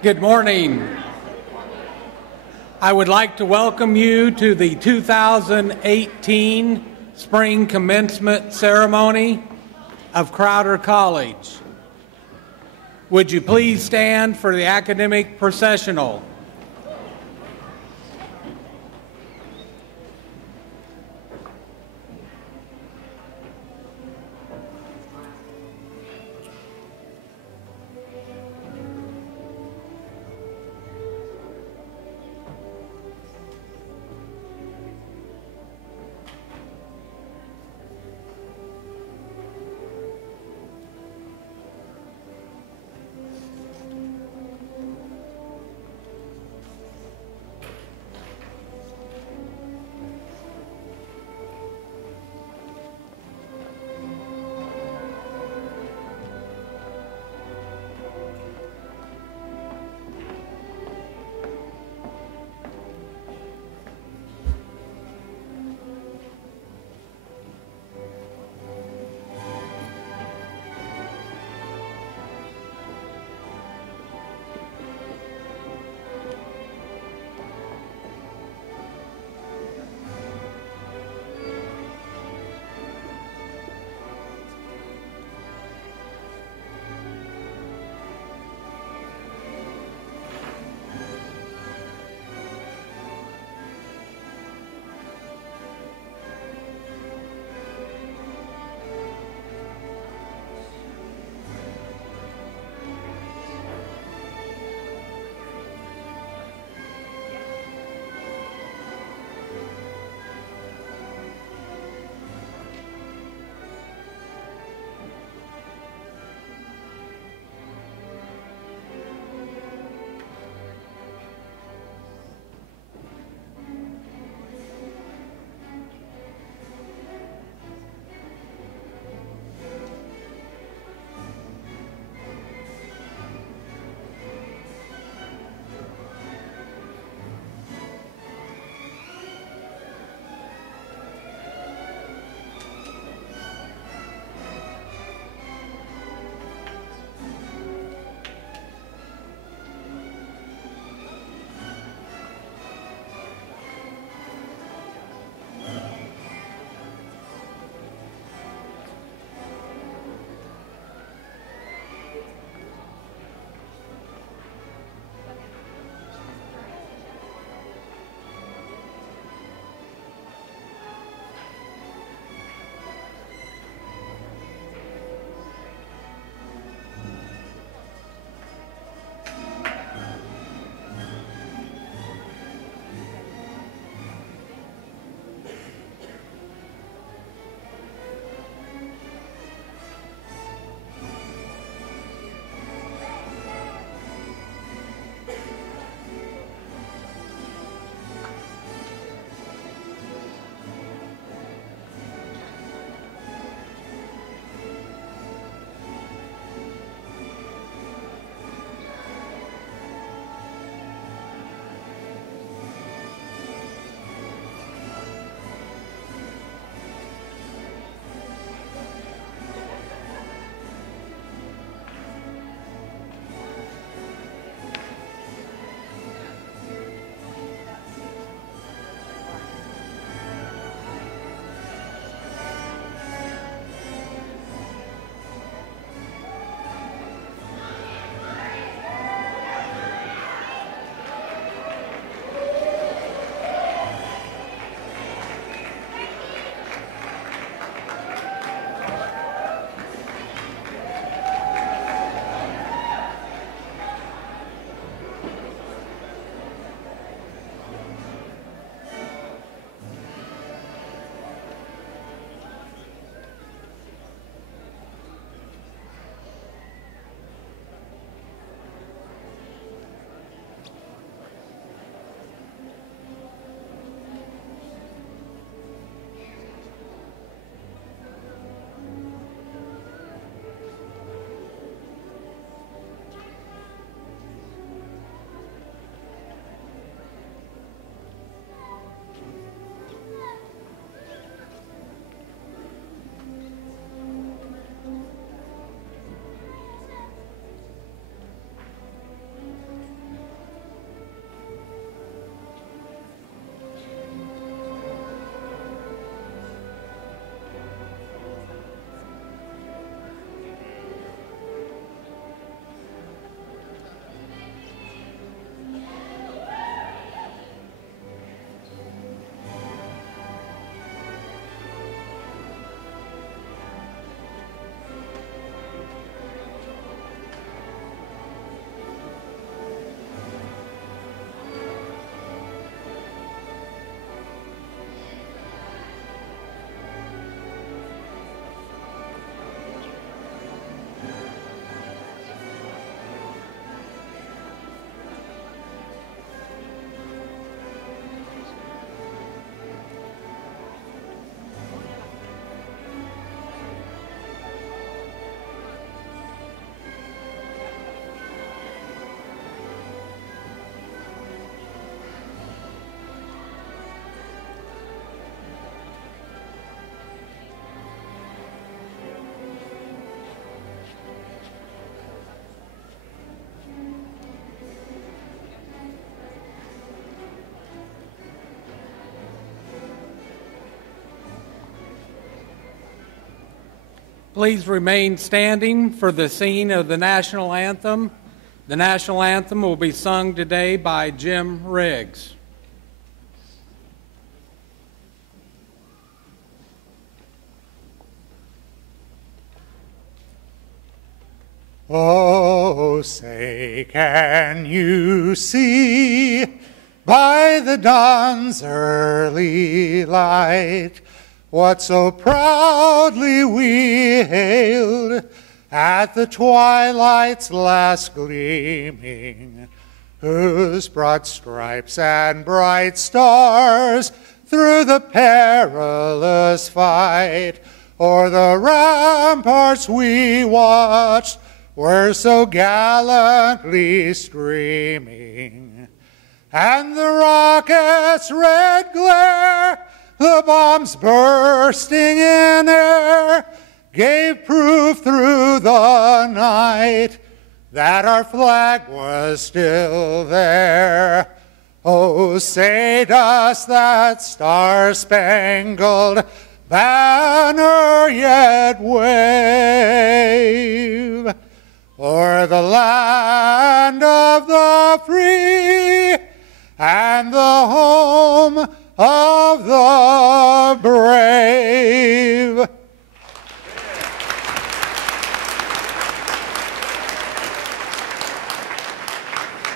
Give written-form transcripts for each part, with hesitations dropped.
Good morning. I would like to welcome you to the 2018 Spring Commencement Ceremony of Crowder College. Would you please stand for the academic processional? please remain standing for the singing of the national anthem. The national anthem will be sung today by Jim Riggs. Oh, say, can you see by the dawn's early light what so proudly we hailed at the twilight's last gleaming, whose broad stripes and bright stars through the perilous fight o'er the ramparts we watched were so gallantly streaming, and the rocket's red glare, the bombs bursting in air, gave proof through the night that our flag was still there. Oh, say does that star-spangled banner yet wave o'er the land of the free and the home of the brave.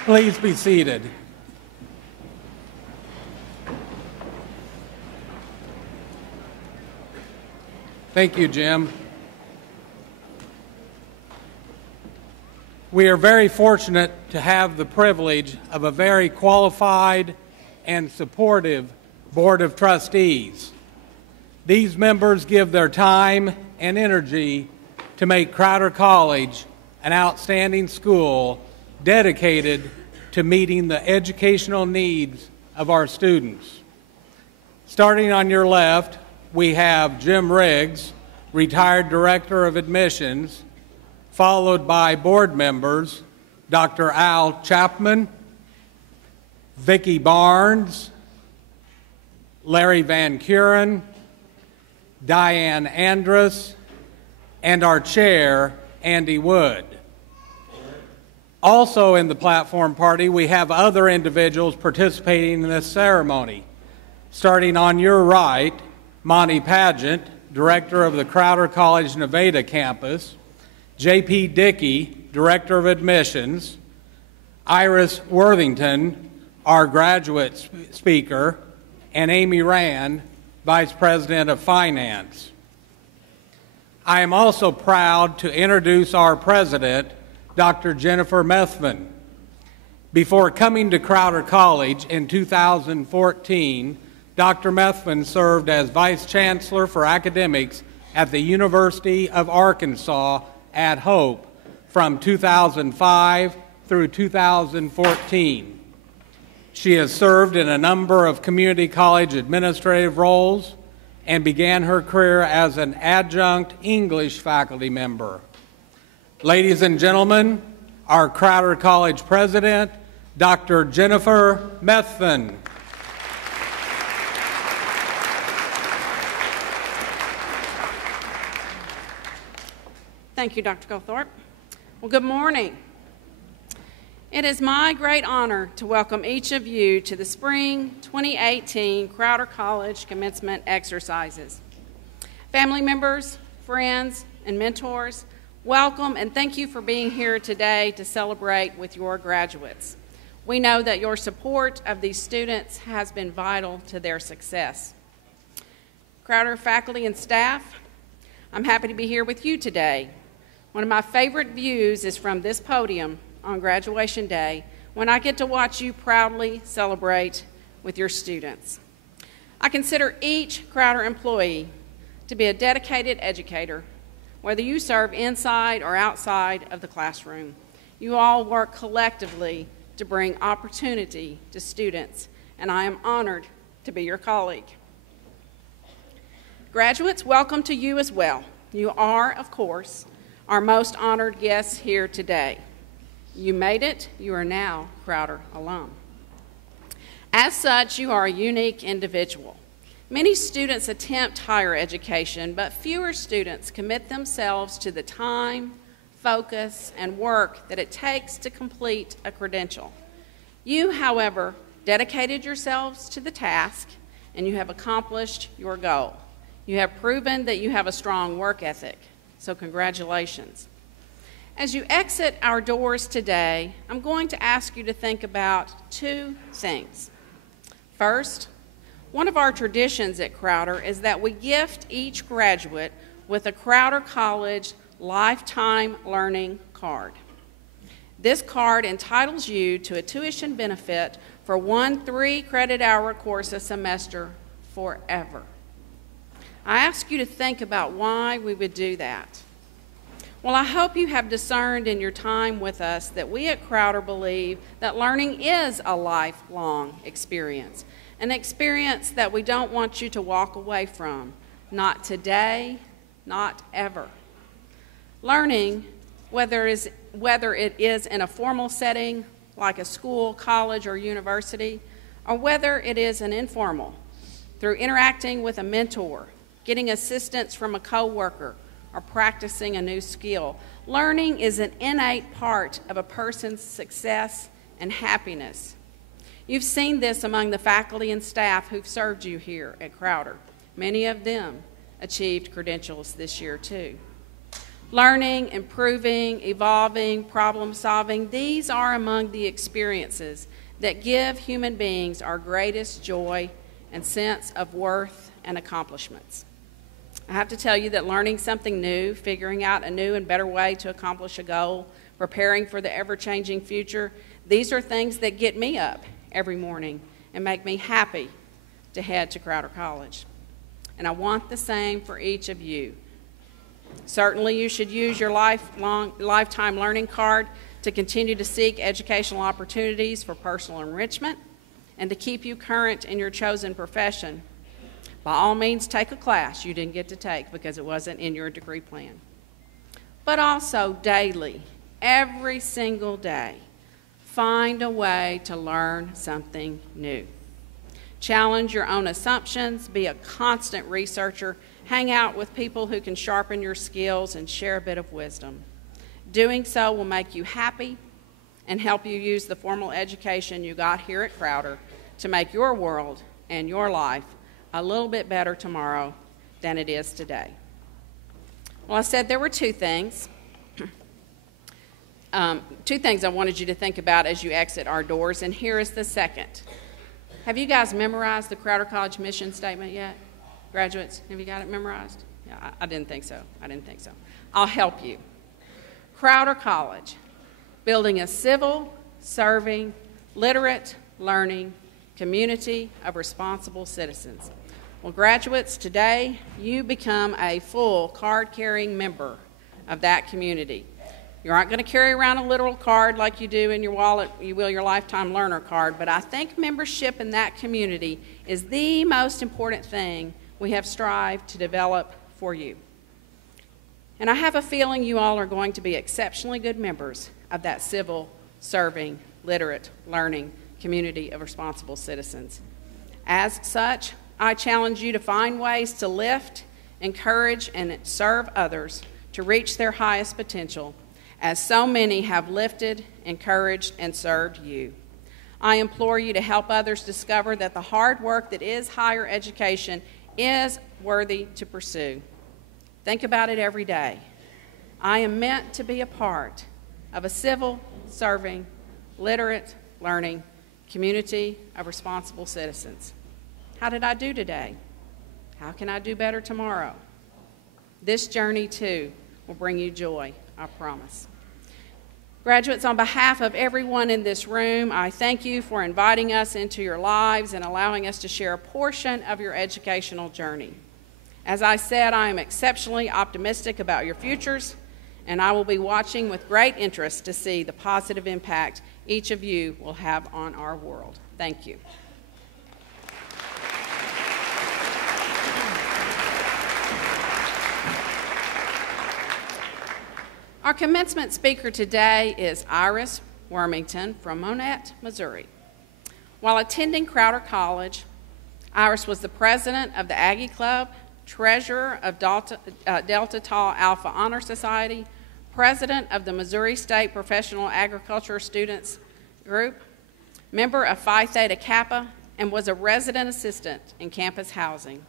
Please be seated. Thank you, Jim. We are very fortunate to have the privilege of a very qualified and supportive Board of Trustees. These members give their time and energy to make Crowder College an outstanding school dedicated to meeting the educational needs of our students. Starting on your left, we have Jim Riggs, retired Director of Admissions, followed by board members Dr. Al Chapman, Vicki Barnes, Larry Van Kuren, Diane Andrus, and our chair, Andy Wood. Also in the platform party, we have other individuals participating in this ceremony. Starting on your right, Monty Pageant, Director of the Crowder College Nevada campus, J.P. Dickey, Director of Admissions, Iris Worthington, our graduate speaker, and Amy Rand, Vice President of Finance. I am also proud to introduce our president, Dr. Jennifer Methvin. Before coming to Crowder College in 2014, Dr. Methvin served as Vice Chancellor for Academics at the University of Arkansas at Hope from 2005 through 2014. She has served in a number of community college administrative roles and began her career as an adjunct English faculty member. Ladies and gentlemen, our Crowder College President, Dr. Jennifer Methvin. Thank you, Dr. Goldthorpe. Well, good morning. It is my great honor to welcome each of you to the Spring 2018 Crowder College Commencement Exercises. Family members, friends, and mentors, welcome and thank you for being here today to celebrate with your graduates. We know that your support of these students has been vital to their success. Crowder faculty and staff, I'm happy to be here with you today. One of my favorite views is from this podium on graduation day when I get to watch you proudly celebrate with your students. I consider each Crowder employee to be a dedicated educator, whether you serve inside or outside of the classroom. You all work collectively to bring opportunity to students, and I am honored to be your colleague. Graduates, welcome to you as well. You are, of course, our most honored guests here today. You made it. You are now Crowder alum. As such, you are a unique individual. Many students attempt higher education, but fewer students commit themselves to the time, focus, and work that it takes to complete a credential. You, however, dedicated yourselves to the task, and you have accomplished your goal. You have proven that you have a strong work ethic, so congratulations. As you exit our doors today, I'm going to ask you to think about two things. First, one of our traditions at Crowder is that we gift each graduate with a Crowder College Lifetime Learning Card. This card entitles you to a tuition benefit for one 3-credit-hour course a semester forever. I ask you to think about why we would do that. Well, I hope you have discerned in your time with us that we at Crowder believe that learning is a lifelong experience, an experience that we don't want you to walk away from, not today, not ever. Learning, whether it is in a formal setting like a school, college, or university, or whether it is an informal, through interacting with a mentor, getting assistance from a coworker, or practicing a new skill, learning is an innate part of a person's success and happiness. You've seen this among the faculty and staff who've served you here at Crowder. Many of them achieved credentials this year too. Learning, improving, evolving, problem solving, these are among the experiences that give human beings our greatest joy and sense of worth and accomplishments. I have to tell you that learning something new, figuring out a new and better way to accomplish a goal, preparing for the ever-changing future, these are things that get me up every morning and make me happy to head to Crowder College. And I want the same for each of you. Certainly you should use your lifetime learning card to continue to seek educational opportunities for personal enrichment and to keep you current in your chosen profession. By all means, take a class you didn't get to take because it wasn't in your degree plan. But also daily, every single day, find a way to learn something new. Challenge your own assumptions, be a constant researcher, hang out with people who can sharpen your skills and share a bit of wisdom. Doing so will make you happy and help you use the formal education you got here at Crowder to make your world and your life a little bit better tomorrow than it is today. Well, I said there were two things. Two things I wanted you to think about as you exit our doors, and here is the second. Have you guys memorized the Crowder College mission statement yet? Graduates, have you got it memorized? Yeah, I didn't think so. I'll help you. Crowder College, building a civil, serving, literate, learning community of responsible citizens. Well, graduates, today you become a full card-carrying member of that community. You aren't going to carry around a literal card like you do in your wallet, you will your lifetime learner card, but I think membership in that community is the most important thing we have strived to develop for you. And I have a feeling you all are going to be exceptionally good members of that civil, serving, literate, learning community of responsible citizens. As such, I challenge you to find ways to lift, encourage, and serve others to reach their highest potential, as so many have lifted, encouraged, and served you. I implore you to help others discover that the hard work that is higher education is worthy to pursue. Think about it every day. I am meant to be a part of a civil, serving, literate, learning community of responsible citizens. How did I do today? How can I do better tomorrow? This journey, too, will bring you joy, I promise. Graduates, on behalf of everyone in this room, I thank you for inviting us into your lives and allowing us to share a portion of your educational journey. As I said, I am exceptionally optimistic about your futures, and I will be watching with great interest to see the positive impact each of you will have on our world. Thank you. Our commencement speaker today is Iris Wormington from Monette, Missouri. While attending Crowder College, Iris was the president of the Aggie Club, treasurer of Delta Tau Alpha Honor Society, president of the Missouri State Professional Agriculture Students Group, member of Phi Theta Kappa, and was a resident assistant in campus housing.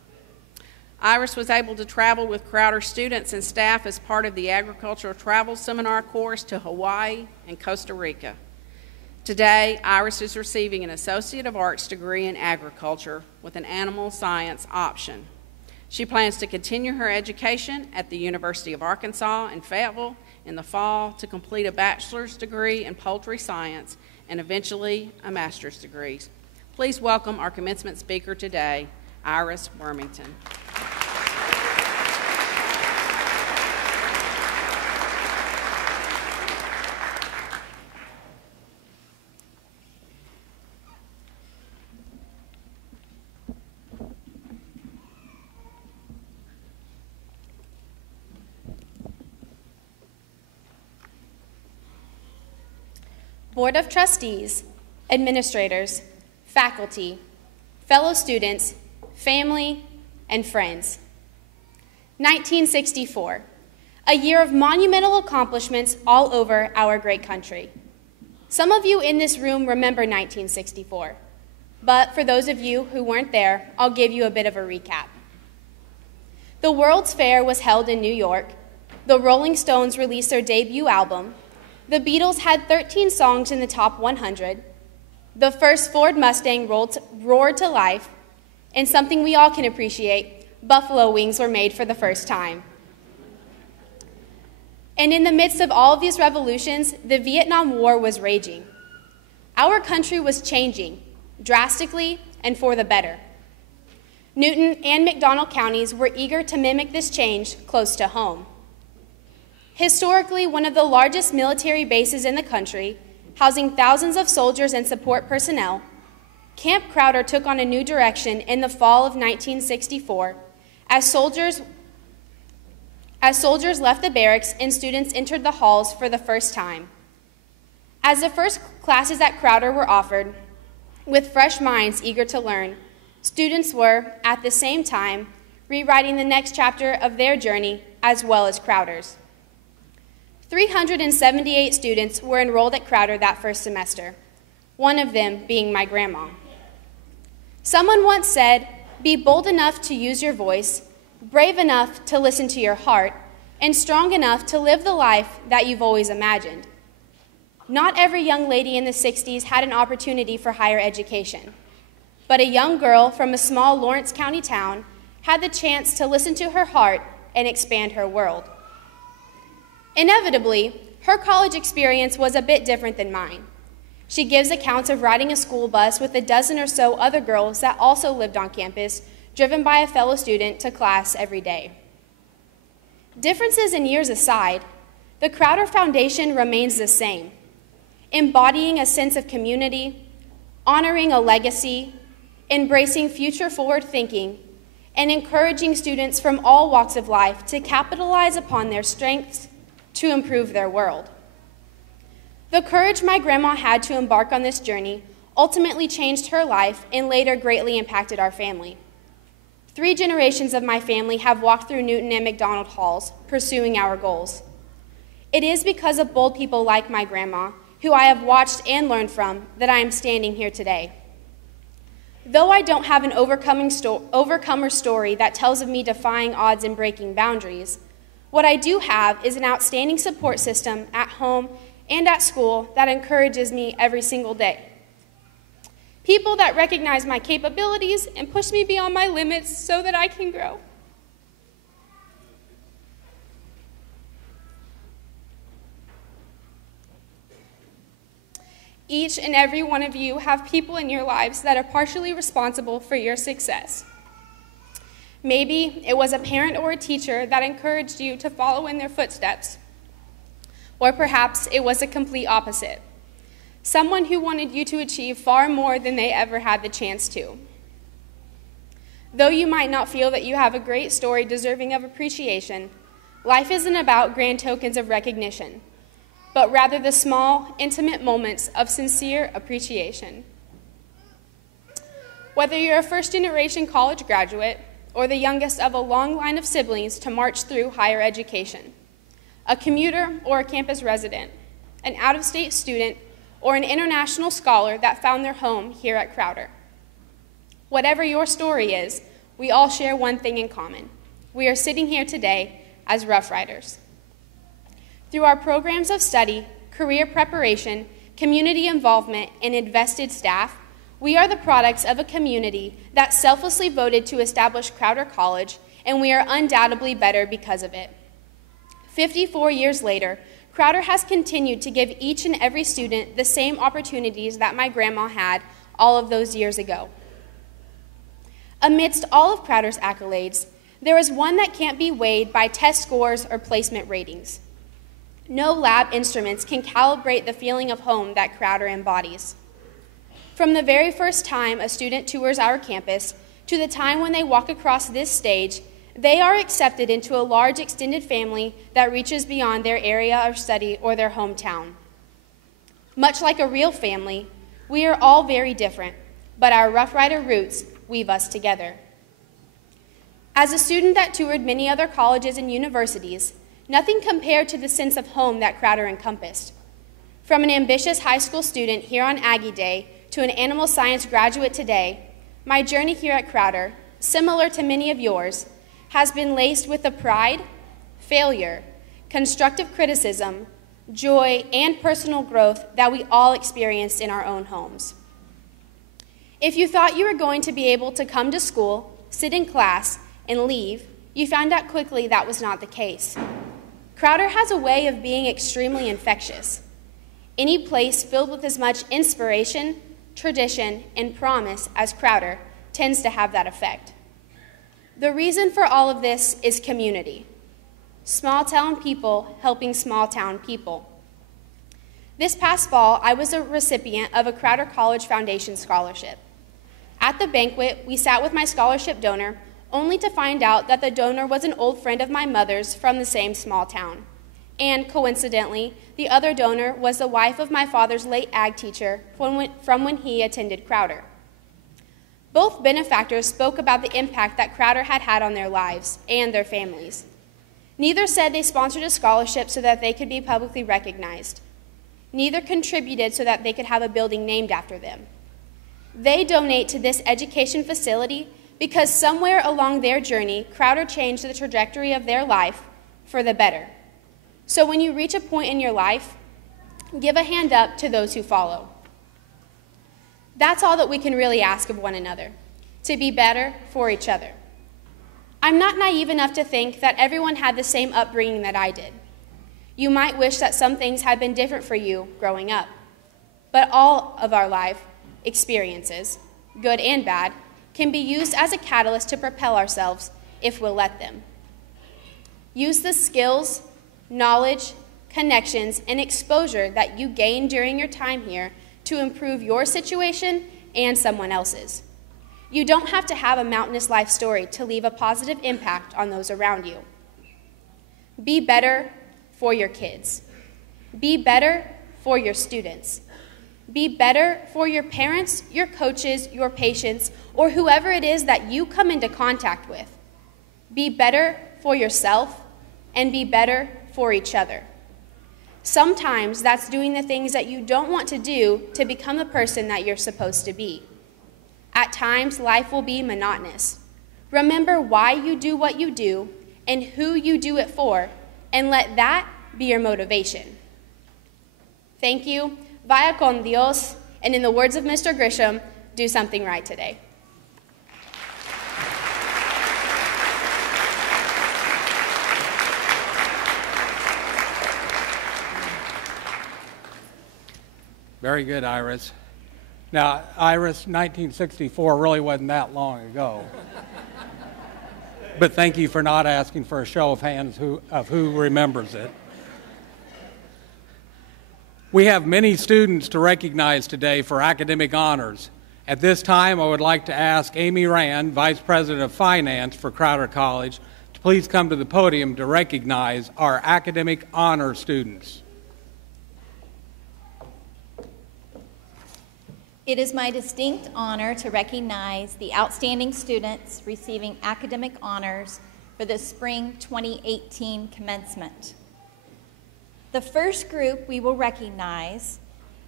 Iris was able to travel with Crowder students and staff as part of the Agricultural Travel Seminar course to Hawaii and Costa Rica. Today, Iris is receiving an Associate of Arts degree in agriculture with an animal science option. She plans to continue her education at the University of Arkansas in Fayetteville in the fall to complete a bachelor's degree in poultry science and eventually a master's degree. Please welcome our commencement speaker today, Iris Wormington. Board of Trustees, administrators, faculty, fellow students, family, and friends. 1964, a year of monumental accomplishments all over our great country. Some of you in this room remember 1964, but for those of you who weren't there, I'll give you a bit of a recap. The World's Fair was held in New York, the Rolling Stones released their debut album, the Beatles had 13 songs in the top 100, the first Ford Mustang roared to life, and something we all can appreciate, buffalo wings were made for the first time. And in the midst of all of these revolutions, the Vietnam War was raging. Our country was changing, drastically and for the better. Newton and McDonald counties were eager to mimic this change close to home. Historically, one of the largest military bases in the country, housing thousands of soldiers and support personnel, Camp Crowder took on a new direction in the fall of 1964 as soldiers left the barracks and students entered the halls for the first time. As the first classes at Crowder were offered, with fresh minds eager to learn, students were, at the same time, rewriting the next chapter of their journey as well as Crowder's. 378 students were enrolled at Crowder that first semester, one of them being my grandma. Someone once said, "Be bold enough to use your voice, brave enough to listen to your heart, and strong enough to live the life that you've always imagined." Not every young lady in the 60s had an opportunity for higher education, but a young girl from a small Lawrence County town had the chance to listen to her heart and expand her world. Inevitably, her college experience was a bit different than mine. She gives accounts of riding a school bus with a dozen or so other girls that also lived on campus, driven by a fellow student to class every day. Differences in years aside, the Crowder Foundation remains the same, embodying a sense of community, honoring a legacy, embracing future-forward thinking, and encouraging students from all walks of life to capitalize upon their strengths to improve their world. The courage my grandma had to embark on this journey ultimately changed her life and later greatly impacted our family. 3 generations of my family have walked through Newton and McDonald halls, pursuing our goals. It is because of bold people like my grandma, who I have watched and learned from, that I am standing here today. Though I don't have an overcomer story that tells of me defying odds and breaking boundaries, what I do have is an outstanding support system at home and at school that encourages me every single day. People that recognize my capabilities and push me beyond my limits so that I can grow. Each and every one of you have people in your lives that are partially responsible for your success. Maybe it was a parent or a teacher that encouraged you to follow in their footsteps. Or perhaps it was a complete opposite. Someone who wanted you to achieve far more than they ever had the chance to. Though you might not feel that you have a great story deserving of appreciation, life isn't about grand tokens of recognition, but rather the small, intimate moments of sincere appreciation. Whether you're a first-generation college graduate or the youngest of a long line of siblings to march through higher education, a commuter or a campus resident, an out-of-state student, or an international scholar that found their home here at Crowder. Whatever your story is, we all share one thing in common. We are sitting here today as Rough Riders. Through our programs of study, career preparation, community involvement, and invested staff, we are the products of a community that selflessly voted to establish Crowder College, and we are undoubtedly better because of it. 54 years later, Crowder has continued to give each and every student the same opportunities that my grandma had all of those years ago. Amidst all of Crowder's accolades, there is one that can't be weighed by test scores or placement ratings. No lab instruments can calibrate the feeling of home that Crowder embodies. From the very first time a student tours our campus to the time when they walk across this stage, they are accepted into a large extended family that reaches beyond their area of study or their hometown. Much like a real family, we are all very different, but our Rough Rider roots weave us together. As a student that toured many other colleges and universities, nothing compared to the sense of home that Crowder encompassed. From an ambitious high school student here on Aggie Day to an animal science graduate today, my journey here at Crowder, similar to many of yours, has been laced with the pride, failure, constructive criticism, joy, and personal growth that we all experienced in our own homes. If you thought you were going to be able to come to school, sit in class, and leave, you found out quickly that was not the case. Crowder has a way of being extremely infectious. Any place filled with as much inspiration, tradition, and promise as Crowder tends to have that effect. The reason for all of this is community. Small-town people helping small-town people. This past fall, I was a recipient of a Crowder College Foundation scholarship. At the banquet, we sat with my scholarship donor, only to find out that the donor was an old friend of my mother's from the same small town. And coincidentally, the other donor was the wife of my father's late ag teacher from when he attended Crowder. Both benefactors spoke about the impact that Crowder had had on their lives and their families. Neither said they sponsored a scholarship so that they could be publicly recognized. Neither contributed so that they could have a building named after them. They donate to this education facility because somewhere along their journey, Crowder changed the trajectory of their life for the better. So when you reach a point in your life, give a hand up to those who follow. That's all that we can really ask of one another, to be better for each other. I'm not naive enough to think that everyone had the same upbringing that I did. You might wish that some things had been different for you growing up, but all of our life experiences, good and bad, can be used as a catalyst to propel ourselves if we'll let them. Use the skills, knowledge, connections, and exposure that you gain during your time here to improve your situation and someone else's. You don't have to have a mountainous life story to leave a positive impact on those around you. Be better for your kids. Be better for your students. Be better for your parents, your coaches, your patients, or whoever it is that you come into contact with. Be better for yourself and be better for each other. Sometimes that's doing the things that you don't want to do to become the person that you're supposed to be. At times, life will be monotonous. Remember why you do what you do and who you do it for, and let that be your motivation. Thank you. Vaya con Dios, and in the words of Mr. Grisham, do something right today. Very good, Iris. Now, Iris, 1964 really wasn't that long ago. But thank you for not asking for a show of hands of who remembers it. We have many students to recognize today for academic honors. At this time, I would like to ask Amy Rand, Vice President of Finance for Crowder College, to please come to the podium to recognize our academic honor students. It is my distinct honor to recognize the outstanding students receiving academic honors for the Spring 2018 Commencement. The first group we will recognize,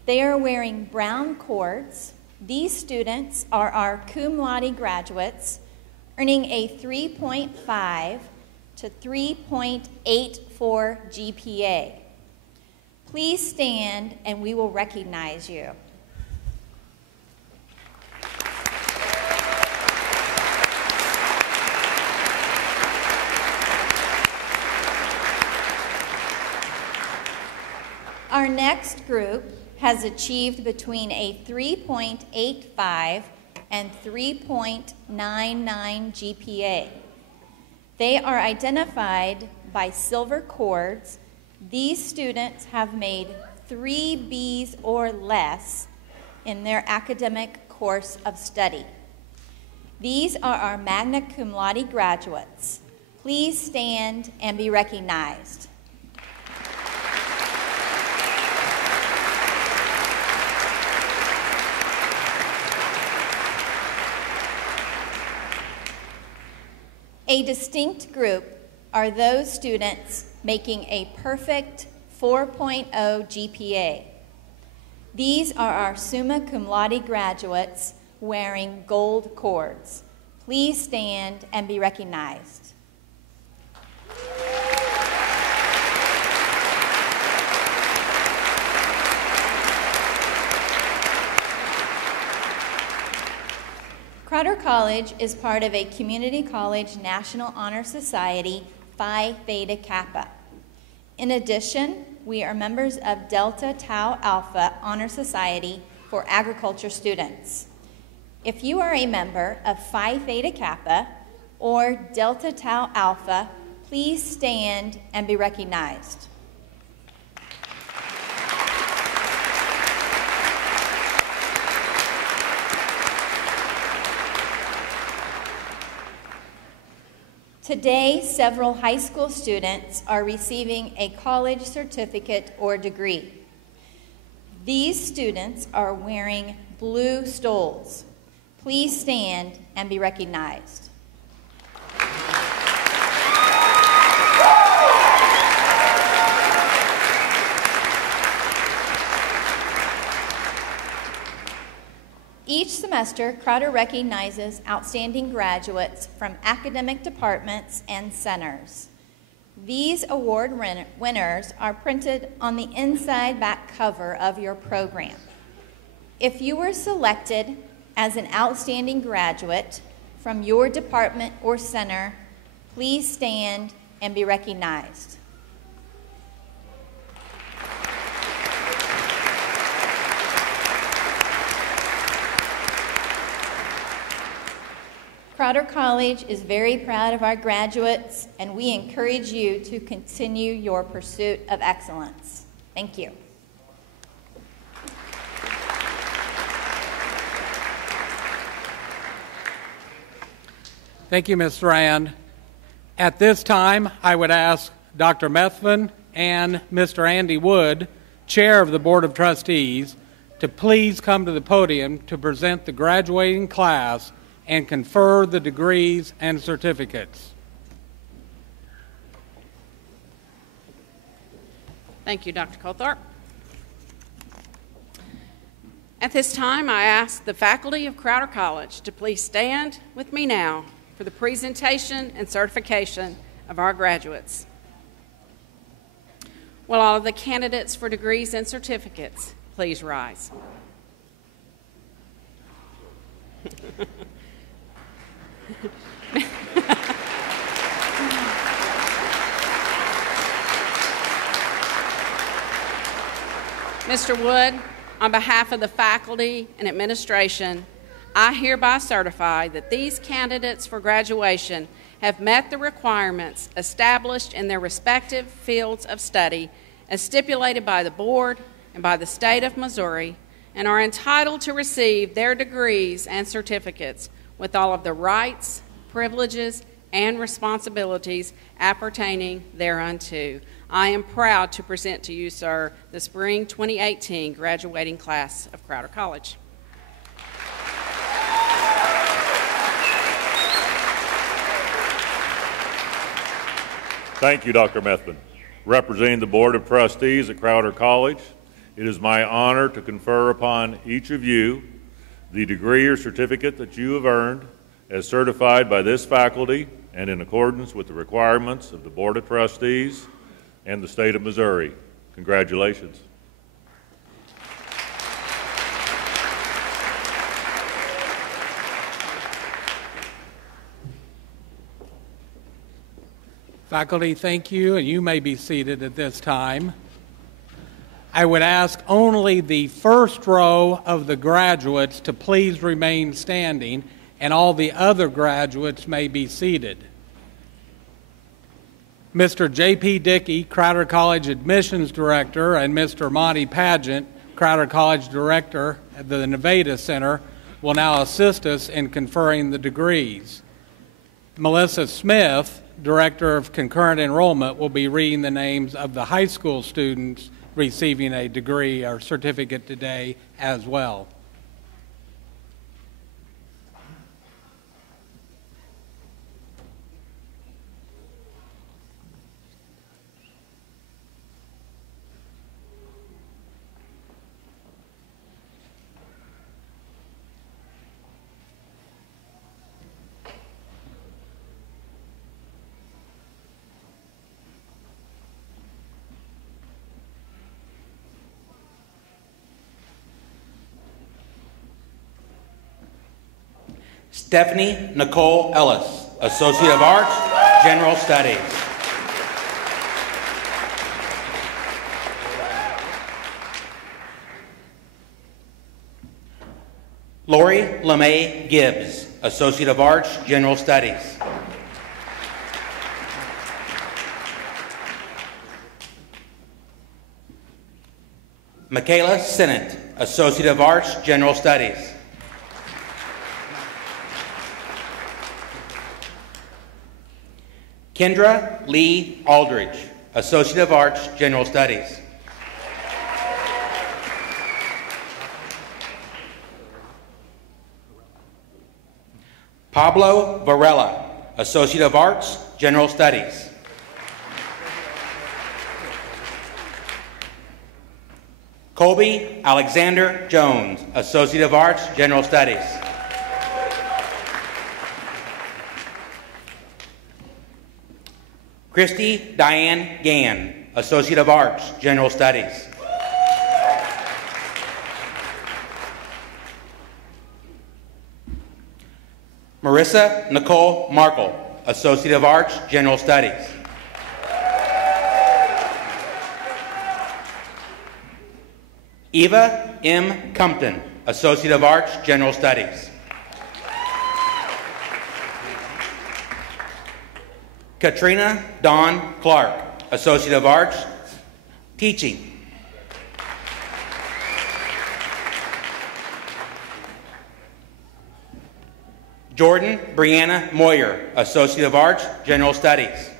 they are wearing brown cords. These students are our cum laude graduates, earning a 3.5 to 3.84 GPA. Please stand and we will recognize you. Our next group has achieved between a 3.85 and 3.99 GPA. They are identified by silver cords. These students have made 3 Bs or less in their academic course of study. These are our magna cum laude graduates. Please stand and be recognized. A distinct group are those students making a perfect 4.0 GPA. These are our summa cum laude graduates wearing gold cords. Please stand and be recognized. Crowder College is part of a community college National Honor Society, Phi Theta Kappa. In addition, we are members of Delta Tau Alpha Honor Society for agriculture students. If you are a member of Phi Theta Kappa or Delta Tau Alpha, please stand and be recognized. Today, several high school students are receiving a college certificate or degree. These students are wearing blue stoles. Please stand and be recognized. Each semester, Crowder recognizes outstanding graduates from academic departments and centers. These award winners are printed on the inside back cover of your program. If you were selected as an outstanding graduate from your department or center, please stand and be recognized. Crowder College is very proud of our graduates, and we encourage you to continue your pursuit of excellence. Thank you. Thank you, Ms. Rand. At this time, I would ask Dr. Methvin and Mr. Andy Wood, Chair of the Board of Trustees, to please come to the podium to present the graduating class and confer the degrees and certificates. Thank you, Dr. Colthorpe. At this time, I ask the faculty of Crowder College to please stand with me now for the presentation and certification of our graduates. Will all of the candidates for degrees and certificates please rise? Mr. Wood, on behalf of the faculty and administration, I hereby certify that these candidates for graduation have met the requirements established in their respective fields of study as stipulated by the board and by the state of Missouri, and are entitled to receive their degrees and certificates with all of the rights, privileges, and responsibilities appertaining thereunto. I am proud to present to you, sir, the Spring 2018 graduating class of Crowder College. Thank you, Dr. Methvin. Representing the Board of Trustees at Crowder College, it is my honor to confer upon each of you the degree or certificate that you have earned as certified by this faculty and in accordance with the requirements of the Board of Trustees and the state of Missouri. Congratulations. Faculty, thank you, and you may be seated at this time. I would ask only the first row of the graduates to please remain standing, and all the other graduates may be seated. Mr. J.P. Dickey, Crowder College Admissions Director, and Mr. Monty Pageant, Crowder College Director at the Nevada Center, will now assist us in conferring the degrees. Melissa Smith, Director of Concurrent Enrollment, will be reading the names of the high school students receiving a degree or certificate today as well. Stephanie Nicole Ellis, Associate of Arts, General Studies. Lori LeMay Gibbs, Associate of Arts, General Studies. Michaela Sinnott, Associate of Arts, General Studies. Kendra Lee Aldridge, Associate of Arts, General Studies. Pablo Varela, Associate of Arts, General Studies. Colby Alexander Jones, Associate of Arts, General Studies. Christy Diane Gann, Associate of Arts, General Studies. Marissa Nicole Markle, Associate of Arts, General Studies. Eva M. Compton, Associate of Arts, General Studies. Katrina Dawn Clark, Associate of Arts, Teaching. Jordan Brianna Moyer, Associate of Arts, General Studies.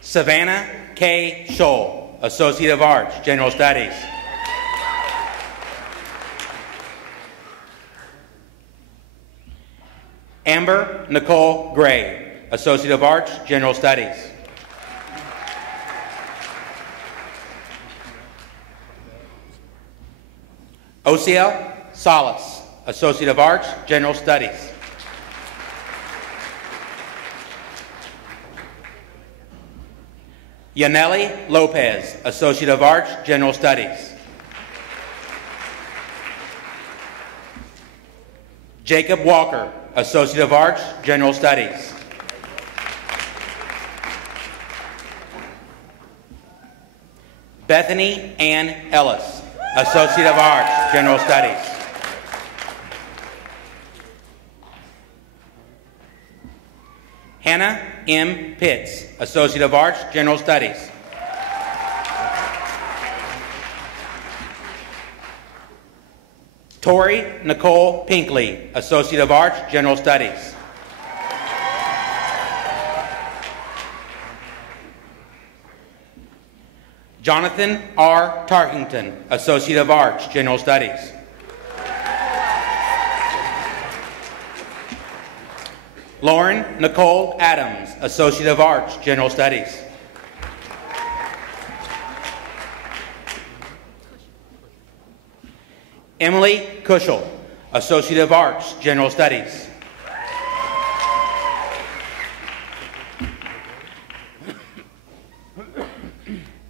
Savannah K. Scholl, Associate of Arts, General Studies. Amber Nicole Gray, Associate of Arts, General Studies. Osiel Salas, Associate of Arts, General Studies. Yaneli Lopez, Associate of Arts, General Studies. Jacob Walker, Associate of Arts, General Studies. Bethany Ann Ellis, Associate of Arts, General Studies. Hannah M. Pitts, Associate of Arts, General Studies. Tori Nicole Pinkley, Associate of Arts, General Studies. Jonathan R. Tarkington, Associate of Arts, General Studies. Lauren Nicole Adams, Associate of Arts, General Studies. Emily Kushel, Associate of Arts, General Studies.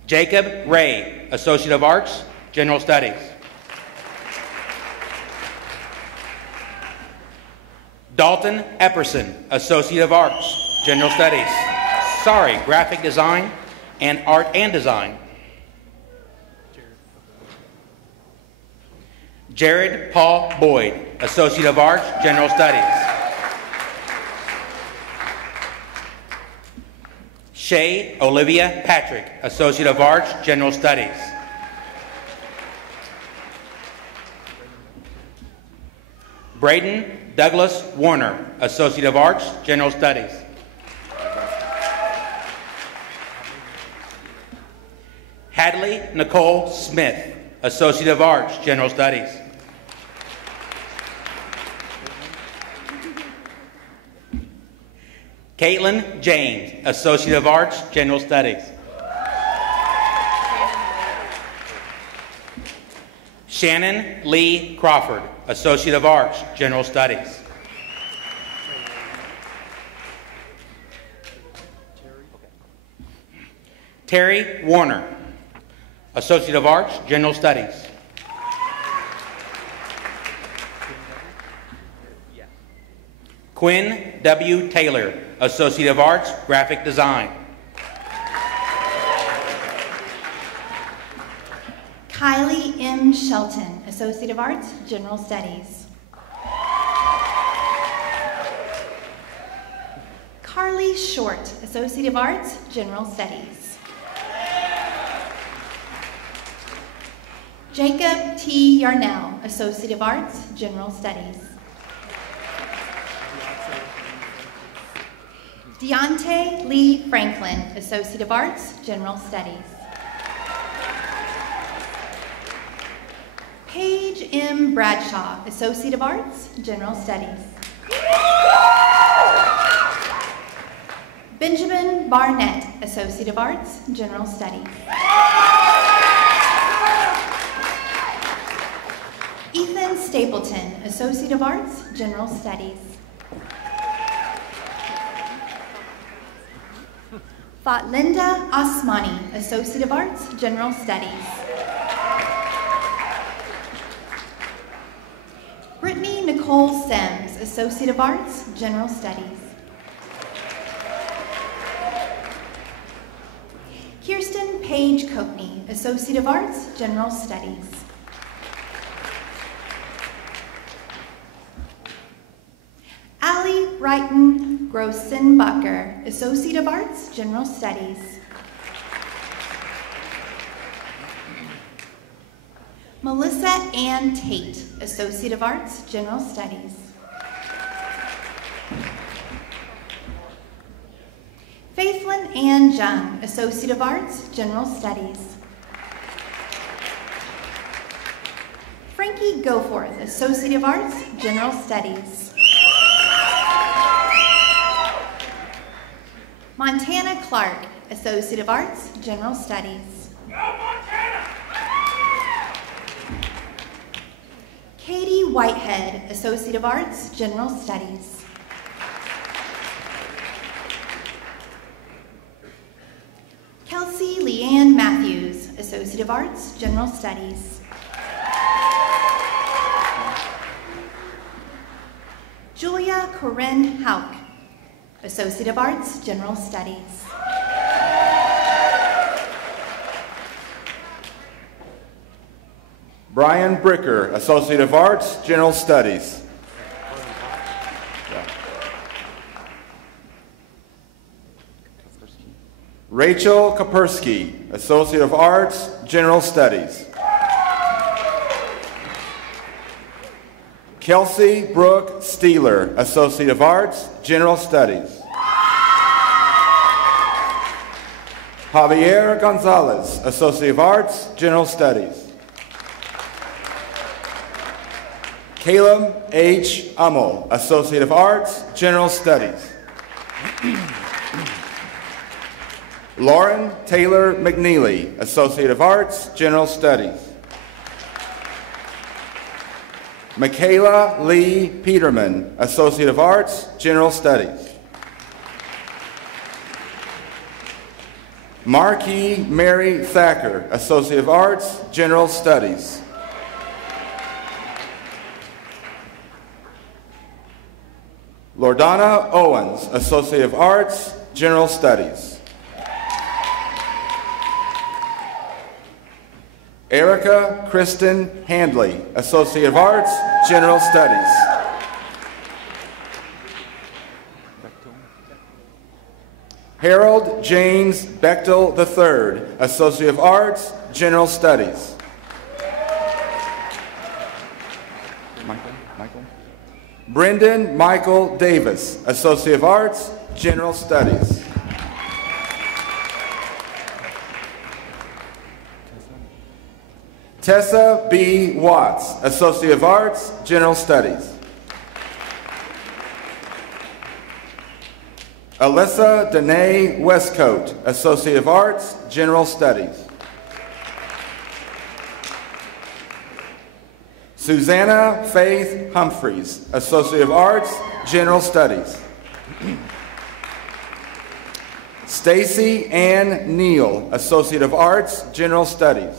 Jacob Ray, Associate of Arts, General Studies. Dalton Epperson, Associate of Arts, General Studies. Graphic Design and Art and Design. Jared Paul Boyd, Associate of Arts, General Studies. Shay Olivia Patrick, Associate of Arts, General Studies. Braden Douglas Warner, Associate of Arts, General Studies. Hadley Nicole Smith, Associate of Arts, General Studies. Caitlin James, Associate of Arts, General Studies. Shannon Lee Crawford, Associate of Arts, General Studies. Terry Warner, Associate of Arts, General Studies. Quinn W. Taylor, Associate of Arts, Graphic Design. Kylie M. Shelton, Associate of Arts, General Studies. Carly Short, Associate of Arts, General Studies. Jacob T. Yarnell, Associate of Arts, General Studies. Deontay Lee Franklin, Associate of Arts, General Studies. Paige M. Bradshaw, Associate of Arts, General Studies. Benjamin Barnett, Associate of Arts, General Studies. Ethan Stapleton, Associate of Arts, General Studies. Fatlinda Osmani, Associate of Arts, General Studies. Brittany Nicole Sims, Associate of Arts, General Studies. Kirsten Paige Coatney, Associate of Arts, General Studies. Allie Brighton Grossenbacher, Associate of Arts, General Studies. Melissa Ann Tate, Associate of Arts, General Studies. Faithlyn Ann Jung, Associate of Arts, General Studies. Frankie Goforth, Associate of Arts, General Studies. Montana Clark, Associate of Arts, General Studies. Katie Whitehead, Associate of Arts, General Studies. Kelsey Leanne Matthews, Associate of Arts, General Studies. Julia Corinne Hauk, Associate of Arts, General Studies. Brian Bricker, Associate of Arts, General Studies. Rachel Kapersky, Associate of Arts, General Studies. Kelsey Brooke Steeler, Associate of Arts, General Studies. Javier Gonzalez, Associate of Arts, General Studies. Caleb H. Ummel, Associate of Arts, General Studies. Lauren Taylor McNeely, Associate of Arts, General Studies. Michaela Lee Peterman, Associate of Arts, General Studies. Marquis Mary Thacker, Associate of Arts, General Studies. Lordana Owens, Associate of Arts, General Studies. Erica Kristen Handley, Associate of Arts, General Studies. Harold James Bechtel III, Associate of Arts, General Studies. Brendan Michael Davis, Associate of Arts, General Studies. Tessa B. Watts, Associate of Arts, General Studies. Alyssa Danae Westcoat, Associate of Arts, General Studies. Susanna Faith Humphreys, Associate of Arts, General Studies. Stacy Ann Neal, Associate of Arts, General Studies.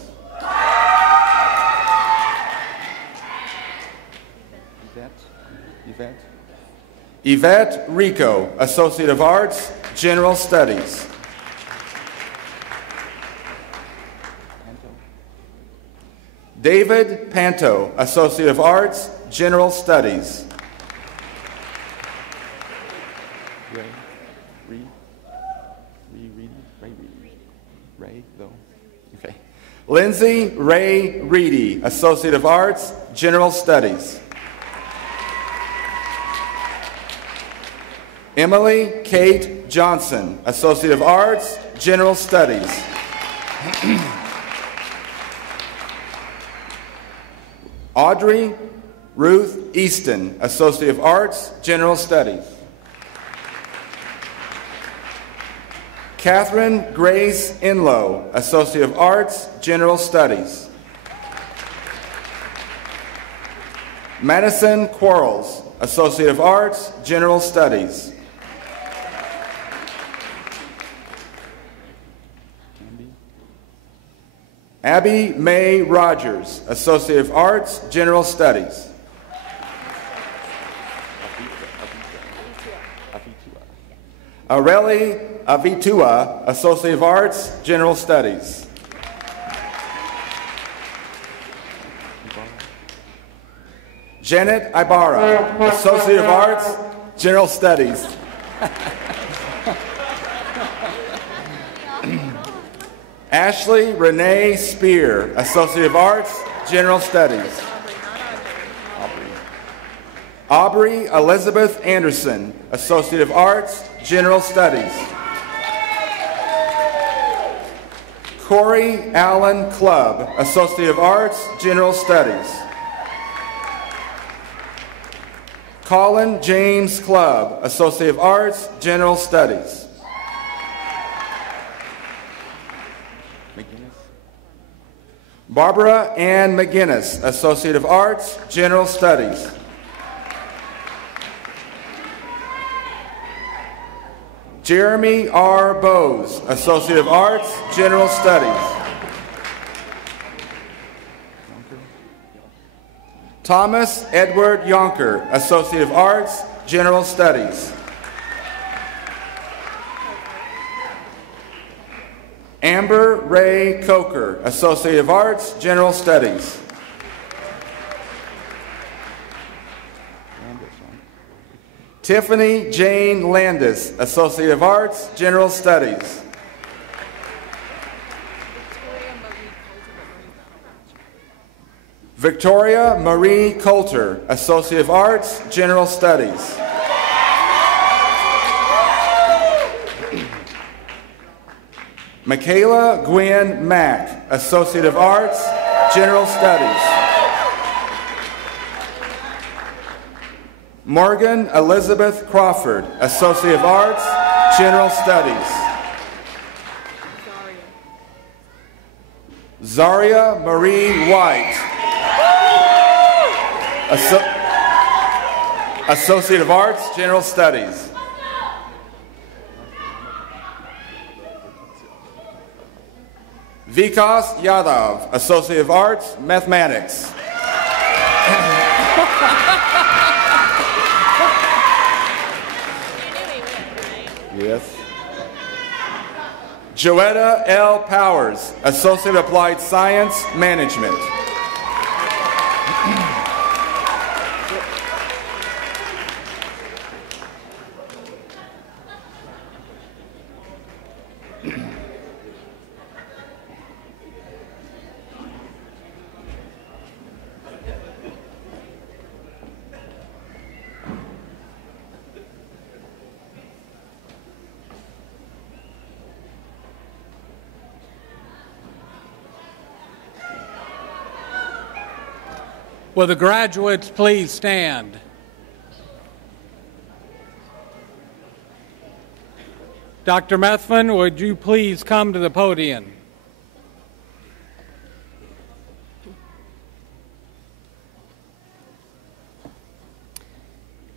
Yvette Rico, Associate of Arts, General Studies. David Panto, Associate of Arts, General Studies. Okay. Lindsay Ray Reedy, Associate of Arts, General Studies. Emily Kate Johnson, Associate of Arts, General Studies. Audrey Ruth Easton, Associate of Arts, General Studies. Catherine Grace Inlow, Associate of Arts, General Studies. Madison Quarles, Associate of Arts, General Studies. Abby Mae Rogers, Associate of Arts, General Studies. Areli Avitua, Associate of Arts, General Studies. Janet Ibarra, Associate of Arts, General Studies. Ashley Renee Spear, Associate of Arts, General Studies. Aubrey Elizabeth Anderson, Associate of Arts, General Studies. Corey Allen Clubb, Associate of Arts, General Studies. Colin James Clubb, Associate of Arts, General Studies. Barbara Ann McGinnis, Associate of Arts, General Studies. Jeremy R. Bowes, Associate of Arts, General Studies. Thomas Edward Yonker, Associate of Arts, General Studies. Amber Ray Coker, Associate of Arts, General Studies. Tiffany Jane Landis, Associate of Arts, General Studies. Victoria Marie Coulter, Associate of Arts, General Studies. Michaela Gwen Mack, Associate of Arts, General Studies. Morgan Elizabeth Crawford, Associate of Arts, General Studies. Zaria Marie White, Associate of Arts, General Studies. Vikas Yadav, Associate of Arts, Mathematics. Yes. Joetta L. Powers, Associate of Applied Science, Management. Will the graduates please stand? Dr. Methvin, would you please come to the podium?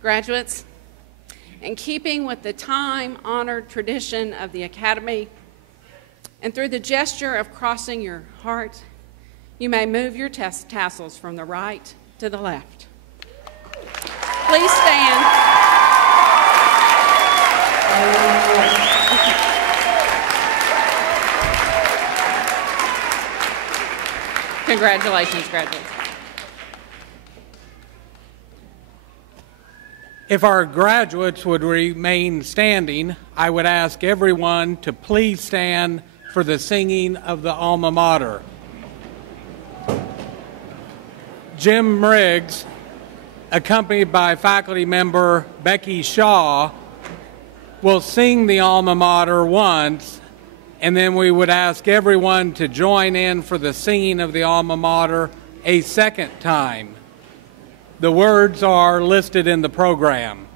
Graduates, in keeping with the time-honored tradition of the Academy, and through the gesture of crossing your heart, you may move your tassels from the right to the left. Please stand. Congratulations, graduates. If our graduates would remain standing, I would ask everyone to please stand for the singing of the alma mater. Jim Riggs, accompanied by faculty member Becky Shaw, will sing the alma mater once, and then we would ask everyone to join in for the singing of the alma mater a second time. The words are listed in the program.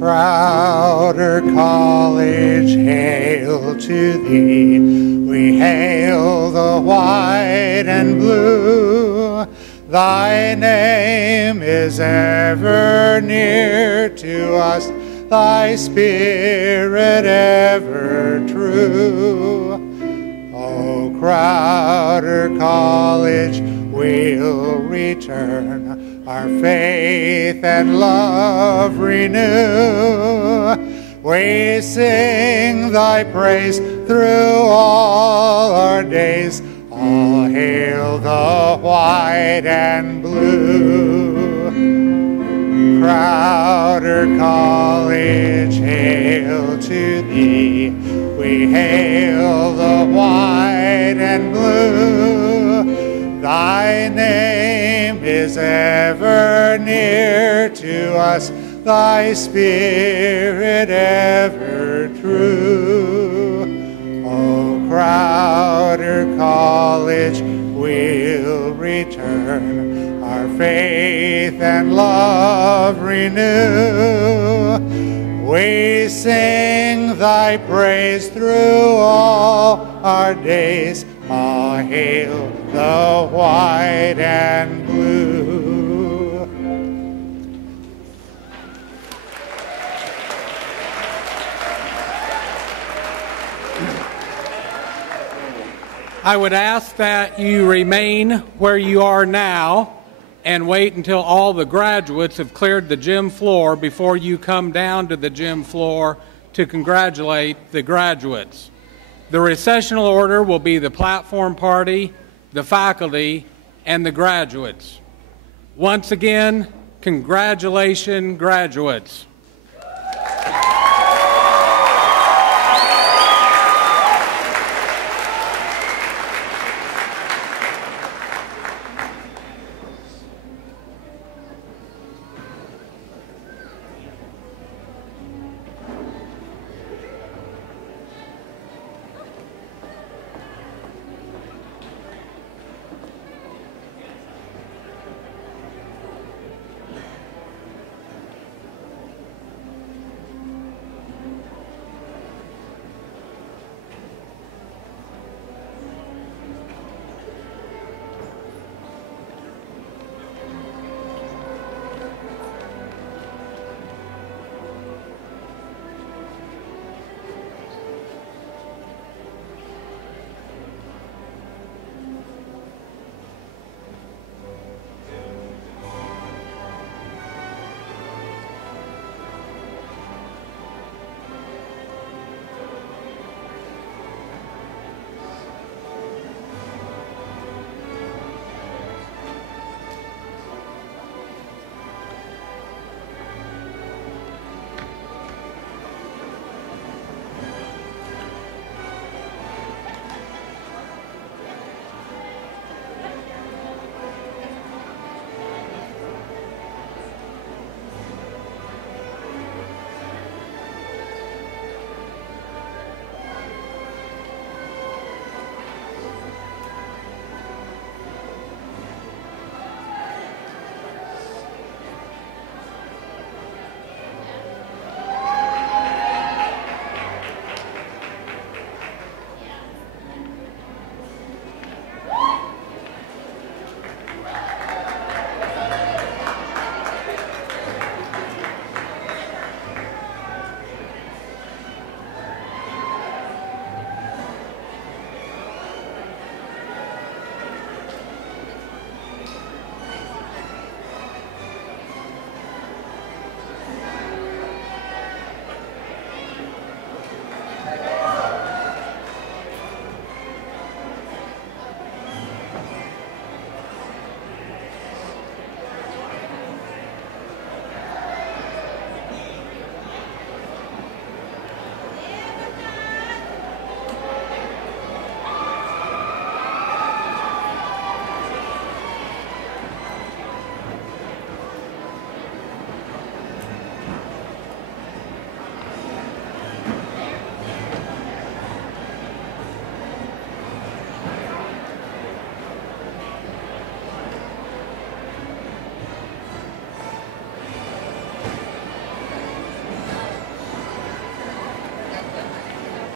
Crowder College, hail to thee. We hail the white and blue. Thy name is ever near to us, thy spirit ever true. O Crowder College, we'll return, our faith and love renew. We sing thy praise through all our days. All hail the white and blue. Crowder College, hail to thee. We hail the white and blue. Thy name is ever near to us, thy spirit ever true. O Crowder College, we'll return, our faith and love renew. We sing thy praise through all our days. All hail the white and blue. I would ask that you remain where you are now and wait until all the graduates have cleared the gym floor before you come down to the gym floor to congratulate the graduates. The recessional order will be the platform party, the faculty, and the graduates. Once again, congratulations, graduates.